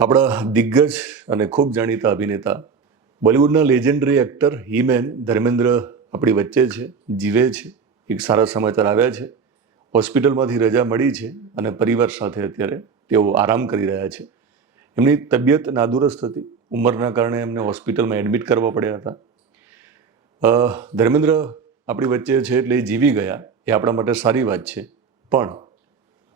આપણા દિગ્ગજ અને ખૂબ જાણીતા અભિનેતા, બોલિવૂડના લેજેન્ડરી એક્ટર હીમેન ધર્મેન્દ્ર આપણી વચ્ચે છે, જીવે છે, એક સારા સમાચાર આવ્યા છે, હોસ્પિટલમાંથી રજા મળી છે અને પરિવાર સાથે અત્યારે તેઓ આરામ કરી રહ્યા છે. એમની તબિયત નાદુરસ્ત હતી. ઉંમરના કારણે એમને હોસ્પિટલમાં એડમિટ કરવા પડ્યા હતા. ધર્મેન્દ્ર આપણી વચ્ચે છે એટલે જીવી ગયા. એ આપણા માટે સારી વાત છે. પણ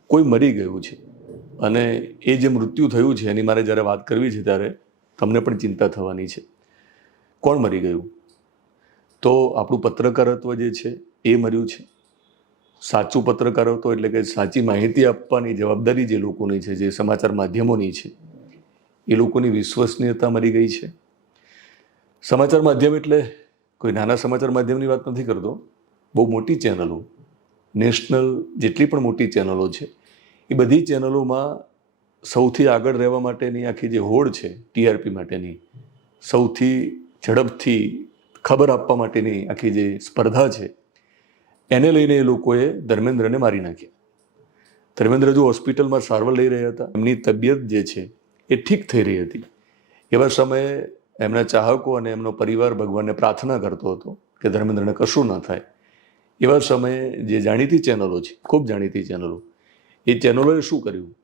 કોઈ મરી ગયું છે. અને એ જે મૃત્યુ થયું છે, એની મારે જ્યારે વાત કરવી છે ત્યારે તમને પણ ચિંતા થવાની છે. કોણ મરી ગયું? તો આપણું પત્રકારત્વ જે છે, એ મર્યું છે. સાચું પત્રકારત્વ એટલે કે સાચી માહિતી આપવાની જવાબદારી જે લોકોની છે, જે સમાચાર માધ્યમોની છે, એ લોકોની વિશ્વસનીયતા મરી ગઈ છે. સમાચાર માધ્યમ એટલે કોઈ નાના સમાચાર માધ્યમની વાત નથી કરતો, બહુ મોટી ચેનલો, નેશનલ જેટલી પણ મોટી ચેનલો છે એ બધી ચેનલોમાં સૌથી આગળ રહેવા માટેની આખી જે હોડ છે, ટીઆરપી માટેની, સૌથી ઝડપથી ખબર આપવા માટેની આખી જે સ્પર્ધા છે, એને લઈને એ લોકોએ ધર્મેન્દ્રને મારી નાખ્યા. ધર્મેન્દ્ર જો હોસ્પિટલમાં સારવાર લઈ રહ્યા હતા, એમની તબિયત જે છે એ ઠીક થઈ રહી હતી. એવા સમયે એમના ચાહકો અને એમનો પરિવાર ભગવાનને પ્રાર્થના કરતો હતો કે ધર્મેન્દ્રને કશું ન થાય. એવા સમયે જે જાણીતી ચેનલો છે, ખૂબ જાણીતી ચેનલો એ ચેનલોએ શું કર્યું?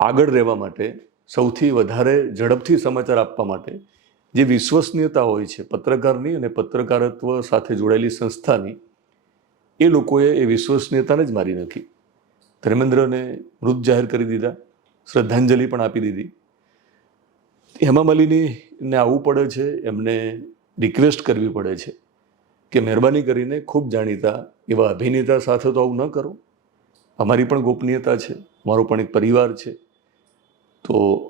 આગળ રહેવા માટે સૌથી વધારે ઝડપથી સમાચાર આપવા માટે જે વિશ્વસનીયતા હોય છે, પત્રકારની અને પત્રકારત્વ સાથે જોડાયેલી સંસ્થાની, એ લોકોએ એ વિશ્વસનીયતાને જ મારી નાખી. ધર્મેન્દ્રને મૃત જાહેર કરી દીધા, શ્રદ્ધાંજલિ પણ આપી દીધી. હેમા માલિનીને આવવું પડે છે, એમને રિક્વેસ્ટ કરવી પડે છે કે મહેરબાની કરીને ખૂબ જાણીતા એવા અભિનેતા સાથે તો આવું ન કરો. અમારી પણ ગોપનીયતા છે, મારો પણ એક પરિવાર છે. તો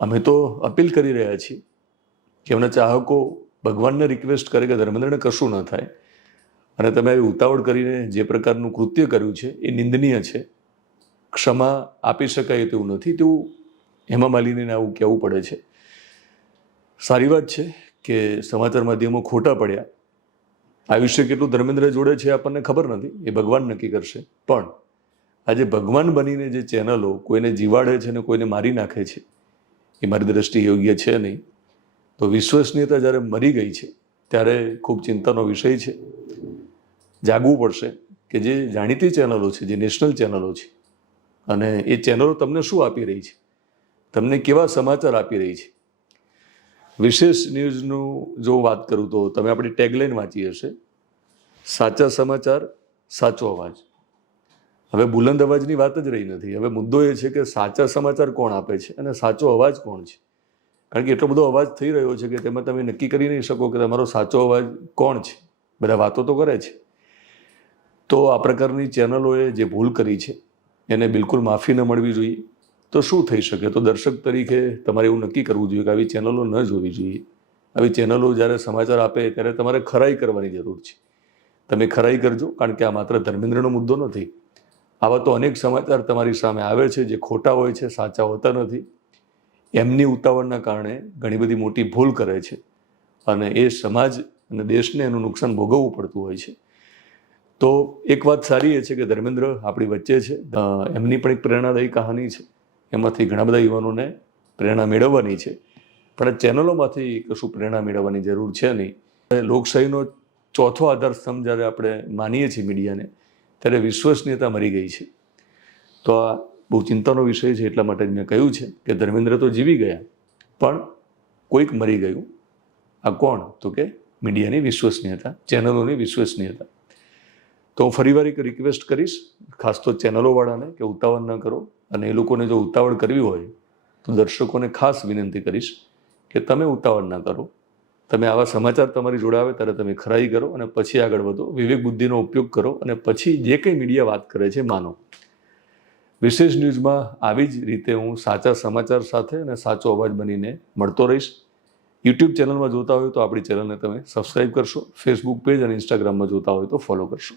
અમે તો અપીલ કરી રહ્યા છીએ કે એમના ચાહકો ભગવાનને રિક્વેસ્ટ કરે કે ધર્મેન્દ્રને કશું ન થાય. અને તમે આવી ઉતાવળ કરીને જે પ્રકારનું કૃત્ય કર્યું છે, એ નિંદનીય છે. ક્ષમા આપી શકાય તેવું નથી, તેવું હેમા માલિનીને આવું કહેવું પડે છે. સારી વાત છે કે સમાચાર માધ્યમો ખોટા પડ્યા. આયુષ્ય કેટલું ધર્મેન્દ્ર જોડે છે આપણને ખબર નથી, એ ભગવાન નક્કી કરશે. પણ આજે ભગવાન બનીને જે ચેનલો કોઈને જીવાડે છે ને કોઈને મારી નાખે છે, એ મારી દ્રષ્ટિ યોગ્ય છે નહીં. તો વિશ્વસનીયતા જ્યારે મરી ગઈ છે, ત્યારે ખૂબ ચિંતાનો વિષય છે. જાગવું પડશે કે જે જાણીતી ચેનલો છે, જે નેશનલ ચેનલો છે, અને એ ચેનલો તમને શું આપી રહી છે? તમને કેવા સમાચાર આપી રહી છે? વિશેષ ન્યૂઝનું જો વાત કરું તો તમે આપણી ટેગલાઇન વાંચી હશે, સાચા સમાચાર સાચો અવાજ. હવે બુલંદ અવાજની વાત જ રહી નથી. હવે મુદ્દો એ છે કે સાચા સમાચાર કોણ આપે છે અને સાચો અવાજ કોણ છે? કારણ કે એટલો બધો અવાજ થઈ રહ્યો છે કે તેમાં તમે નક્કી કરી નહીં શકો કે તમારો સાચો અવાજ કોણ છે. બધા વાતો તો કરે છે. તો આ પ્રકારની ચેનલોએ જે ભૂલ કરી છે, એને બિલકુલ માફી ન મળવી જોઈએ. તો શું થઈ શકે? તો દર્શક તરીકે તમારે એવું નક્કી કરવું જોઈએ કે આવી ચેનલો ન જોવી જોઈએ. આવી ચેનલો જ્યારે સમાચાર આપે ત્યારે તમારે ખરાઈ કરવાની જરૂર છે. તમે ખરાઈ કરજો, કારણ કે આ માત્ર ધર્મેન્દ્રનો મુદ્દો નથી. આવા તો અનેક સમાચાર તમારી સામે આવે છે જે ખોટા હોય છે, સાચા હોતા નથી. એમની ઉતાવળના કારણે ઘણી બધી મોટી ભૂલ કરે છે અને એ સમાજ અને દેશને એનું નુકસાન ભોગવવું પડતું હોય છે. તો એક વાત સારી એ છે કે ધર્મેન્દ્ર આપણી વચ્ચે છે. એમની પણ એક પ્રેરણાદાયી કહાની છે. એમાંથી ઘણા બધા યુવાનોને પ્રેરણા મેળવવાની છે. પણ ચેનલોમાંથી કશું પ્રેરણા મેળવવાની જરૂર છે નહીં. લોકશાહીનો ચોથો આધાર સ્તંભ જ્યારે આપણે માનીએ છીએ મીડિયાને ત્યારે વિશ્વસનીયતા મરી ગઈ છે. તો આ બહુ ચિંતાનો વિષય છે એટલા માટે જ મેં કહ્યું છે કે ધર્મેન્દ્ર તો જીવી ગયા, પણ કોઈક મરી ગયું. આ કોણ? તો કે મીડિયાની વિશ્વસનીયતા, ચેનલોની વિશ્વસનીયતા. તો હું ફરીવાર એક રિક્વેસ્ટ કરીશ, ખાસ તો ચેનલોવાળાને કે ઉતાવળ ન કરો. અને એ લોકોને જો ઉતાવળ કરવી હોય, તો દર્શકોને ખાસ વિનંતી કરીશ કે તમે ઉતાવળ ના કરો. તમે આવા સમાચાર તમારી જોડે આવે ત્યારે તમે ખરાઈ કરો અને પછી આગળ વધો. વિવેક બુદ્ધિનો ઉપયોગ કરો અને પછી જે કંઈ મીડિયા વાત કરે છે માનો. વિશેષ ન્યૂઝમાં આવી જ રીતે હું સાચા સમાચાર સાથે અને સાચો અવાજ બનીને મળતો રહીશ. યુટ્યુબ ચેનલમાં જોતા હોય તો આપણી ચેનલને તમે સબસ્ક્રાઈબ કરશો. ફેસબુક પેજ અને ઇન્સ્ટાગ્રામમાં જોતા હોય તો ફોલો કરશો.